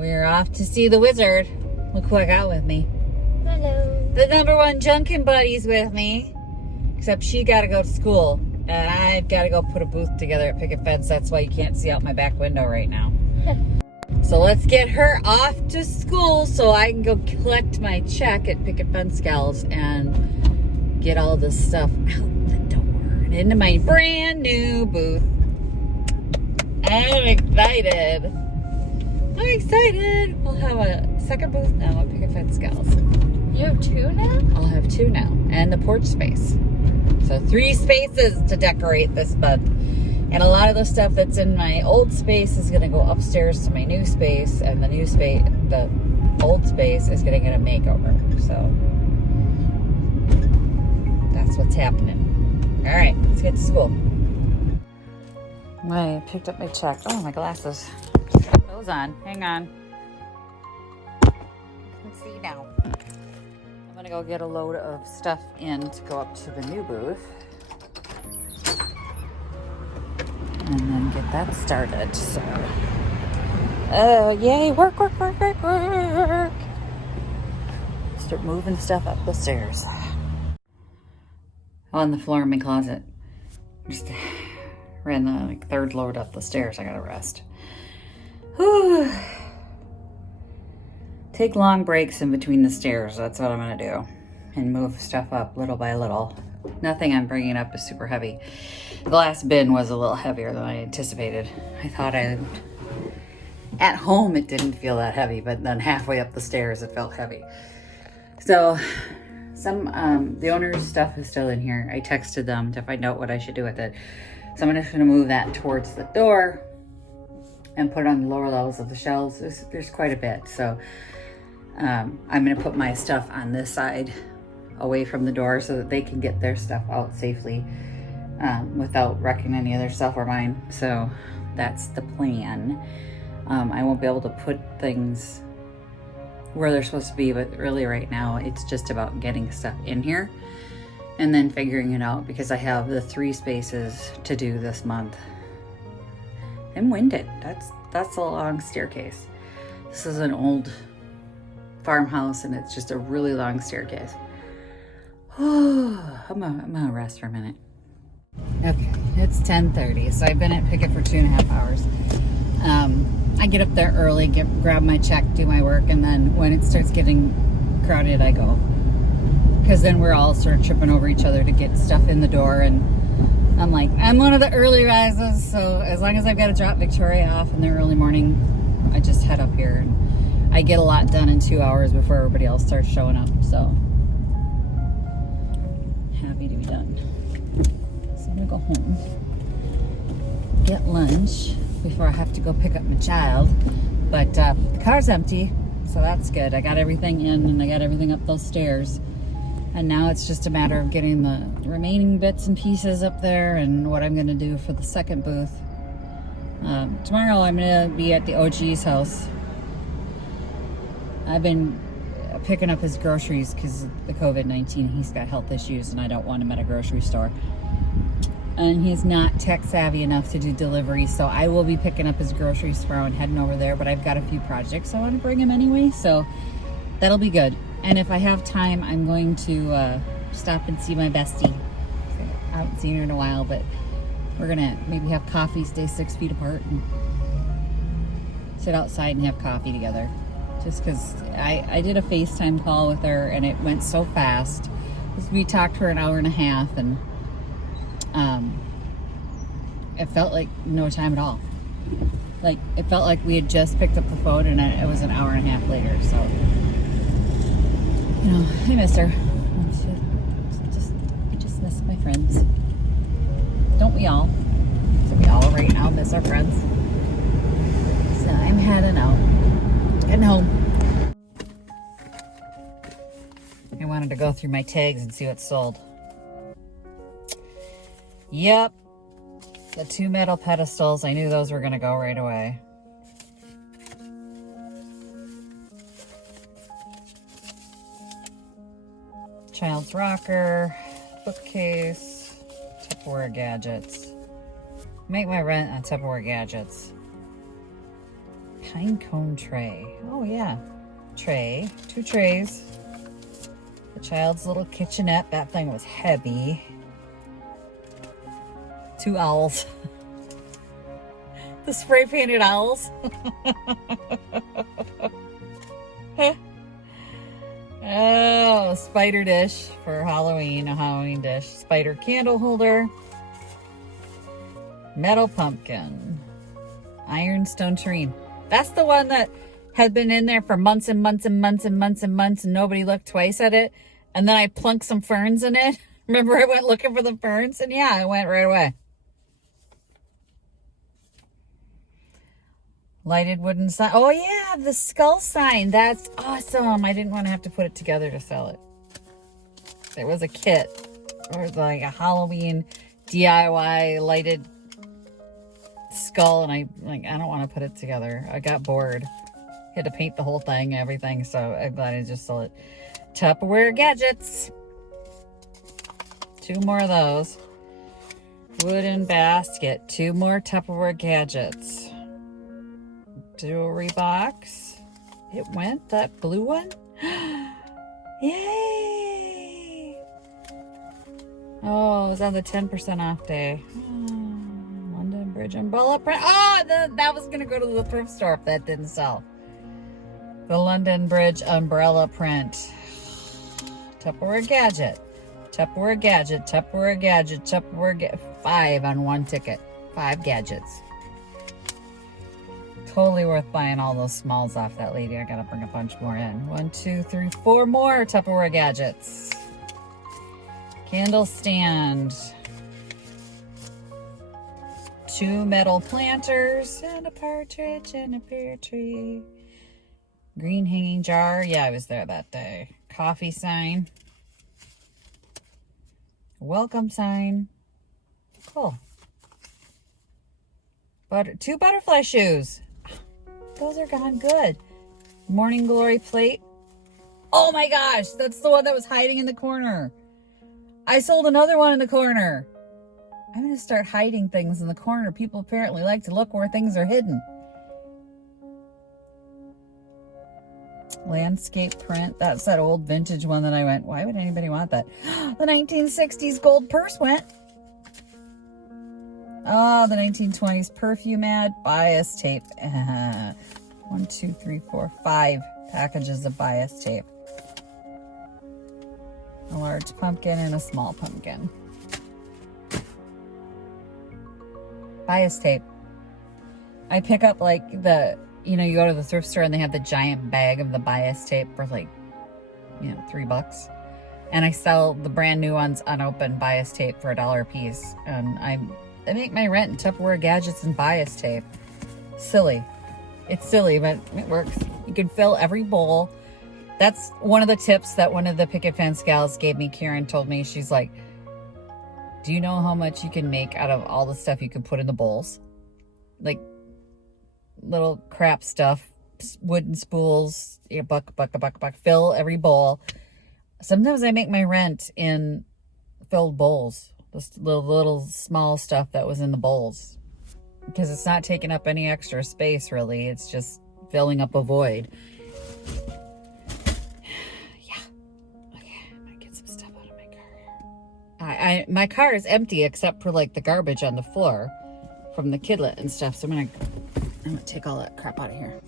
We're off to see the wizard. Look who I got with me. Hello. The #1 Junkin buddy's with me. Except she got to go to school. And I've got to go put a booth together at Picket Fence. That's why you can't see out my back window right now. So let's get her off to school so I can go collect my check at Picket Fence Gals and get all this stuff out the door and into my brand new booth. I'm excited. I'm excited. We'll have a second booth now at Picket Fence Gals. You have 2 now? I'll have 2 now. And the porch space. So 3 spaces to decorate this month. And a lot of the stuff that's in my old space is going to go upstairs to my new space. And the new space, the old space is going to get a makeover. So that's what's happening. All right, let's get to school. I picked up my check. Oh, my glasses. Those on. Hang on. Let's see now. I'm going to go get a load of stuff in to go up to the new booth. And then get that started. So, yay, work. Start moving stuff up the stairs. On the floor in my closet. Just ran the 3rd load up the stairs. I gotta rest. Whew. Take long breaks in between the stairs. That's what I'm gonna do. And move stuff up little by little. Nothing I'm bringing up is super heavy. The last bin was a little heavier than I anticipated. I thought at home it didn't feel that heavy, but then halfway up the stairs it felt heavy. So the owner's stuff is still in here. I texted them to find out what I should do with it. So I'm just gonna move that towards the door and put it on the lower levels of the shelves. There's quite a bit. So I'm gonna put my stuff on this side away from the door so that they can get their stuff out safely without wrecking any of their stuff or mine. So that's the plan. I won't be able to put things where they're supposed to be, but really right now it's just about getting stuff in here and then figuring it out because I have the 3 spaces to do this month. I'm winded. That's a long staircase. This is an old farmhouse and it's just a really long staircase. I'm gonna rest for a minute. Okay, it's 10:30, so I've been at Picket for 2.5 hours. I get up there early, grab my check, do my work, and then when it starts getting crowded, I go. Because then we're all sort of tripping over each other to get stuff in the door, and I'm like, I'm one of the early risers, so as long as I've got to drop Victoria off in the early morning, I just head up here, and I get a lot done in 2 hours before everybody else starts showing up, so happy to be done. So I'm gonna go home, get lunch before I have to go pick up my child, but the car's empty, so that's good. I got everything in and I got everything up those stairs, and now it's just a matter of getting the remaining bits and pieces up there and what I'm gonna do for the second booth. Tomorrow I'm gonna be at the OG's house. I've been picking up his groceries because of the COVID-19. He's got health issues and I don't want him at a grocery store. And he's not tech savvy enough to do delivery, so I will be picking up his groceries tomorrow and heading over there, but I've got a few projects I want to bring him anyway, so that'll be good. And if I have time, I'm going to stop and see my bestie. I haven't seen her in a while, but we're gonna maybe have coffee, stay 6 feet apart, and sit outside and have coffee together. Just because I did a FaceTime call with her and it went so fast. We talked for an hour and a half, and it felt like no time at all. Like, it felt like we had just picked up the phone and it was an hour and a half later. So, you know, I miss her. I just miss my friends. Don't we all? So we all right now miss our friends. So I'm heading out. Getting home. I wanted to go through my tags and see what's sold. Yep. The 2 metal pedestals. I knew those were going to go right away. Child's rocker, bookcase, Tupperware gadgets. Make my rent on Tupperware gadgets. pine cone tray. Oh yeah, tray, 2 trays. The child's little kitchenette. That thing was heavy. 2 owls. The spray painted owls. Oh, spider dish for Halloween, a Halloween dish. Spider candle holder. Metal pumpkin. Ironstone tureen. That's the one that had been in there for months and months and months and months and months, and nobody looked twice at it. And then I plunked some ferns in it. Remember I went looking for the ferns? And yeah, I went right away. Lighted wooden sign. Oh yeah, the skull sign. That's awesome. I didn't want to have to put it together to sell it. There was a kit. Or like a Halloween DIY lighted skull, and I don't want to put it together. I got bored. Had to paint the whole thing and everything, so I'm glad I just sold it. Tupperware gadgets. 2 more of those. Wooden basket. 2 more Tupperware gadgets. Jewelry box. It went, that blue one. Yay! Oh, it was on the 10% off day. London Bridge umbrella print. Oh, that was going to go to the thrift store if that didn't sell. The London Bridge umbrella print. Tupperware gadget. Tupperware gadget. Tupperware gadget. Tupperware 5 on 1 ticket. 5 gadgets. Totally worth buying all those smalls off that lady. I gotta bring a bunch more in. 1, 2, 3, 4 more Tupperware gadgets. Candle stand. 2 metal planters and a partridge and a pear tree. Green hanging jar. Yeah, I was there that day. Coffee sign. Welcome sign. Cool. 2 butterfly shoes. Those are gone good. Morning glory plate. Oh my gosh, that's the one that was hiding in the corner. I sold another one in the corner. I'm going to start hiding things in the corner. People apparently like to look where things are hidden. Landscape print. That's that old vintage one that I went, why would anybody want that? The 1960s gold purse went. Oh, the 1920s perfume ad. Bias tape. 1, 2, 3, 4, 5 packages of bias tape. A large pumpkin and a small pumpkin. Bias tape. I pick up like you go to the thrift store and they have the giant bag of the bias tape for like, $3. And I sell the brand new ones unopened bias tape for $1 a piece. And I make my rent in Tupperware gadgets and bias tape. Silly. It's silly, but it works. You can fill every bowl. That's one of the tips that one of the picket fence gals gave me. Karen told me, she's like, do you know how much you can make out of all the stuff you can put in the bowls? Like little crap stuff, wooden spools, buck, fill every bowl. Sometimes I make my rent in filled bowls. This little small stuff that was in the bowls. Because it's not taking up any extra space, really. It's just filling up a void. Yeah. Okay, I'm going to get some stuff out of my car here. My car is empty except for, like, the garbage on the floor from the kidlet and stuff. So I'm going to take all that crap out of here.